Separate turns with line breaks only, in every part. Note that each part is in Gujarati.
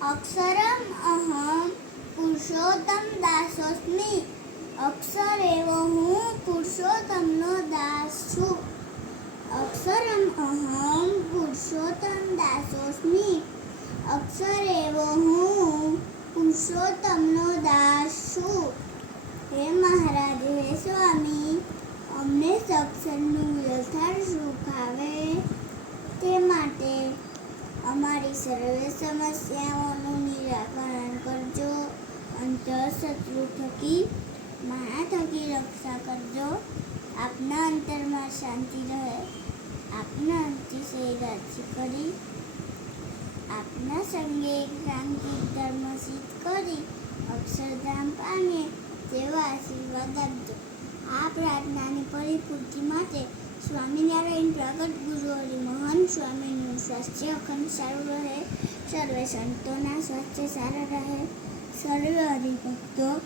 અક્ષરમ અહમ પુરુષોત્તમ દાસોસ્મિ અક્ષર એવો હું પુરુષોત્તમનો દાસ છું અક્ષરમ અહમ પુરુષોત્તમ દાસોસ્મિ અક્ષર એવો હું પુરુષોત્તમનો દાસ છું હે મહારાજ હે સ્વામી અમને સત્સંગનું યથાર્થ સુખ આવે તે માટે સર્વે સમસ્યાઓનું નિરાકરણ કરજો. અંતઃશત્રુ થકી માયા થકી રક્ષા કરજો. આપના અંતરમાં શાંતિ રહે. આપના અતિશય રાજ્ય કરી. આપના સંગે ક્રાંતિ ધર્મ સિદ્ધ કરી. અક્ષરધામ પામે તેવા આશીર્વાદ આપજો. આ પ્રાર્થનાની પરિપૂર્તિ માટે સ્વામિનારાયણ પ્રગટ ગુરુ હરિ મહાન સ્વામીનું સ્વાસ્થ્ય અખંડ સારું રહે, સર્વે સંતોના સ્વાસ્થ્ય સારા રહે, સર્વે હરિભક્તો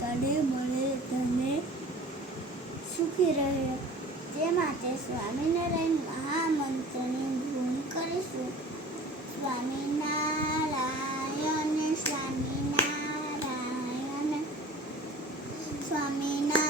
તને મળે તને સુખી રહે. તે માટે સ્વામિનારાયણ મહામંત્રની ભૂમ કરીશું. સ્વામિનારાયણ સ્વામિનારાયણ સ્વામિનારાયણ.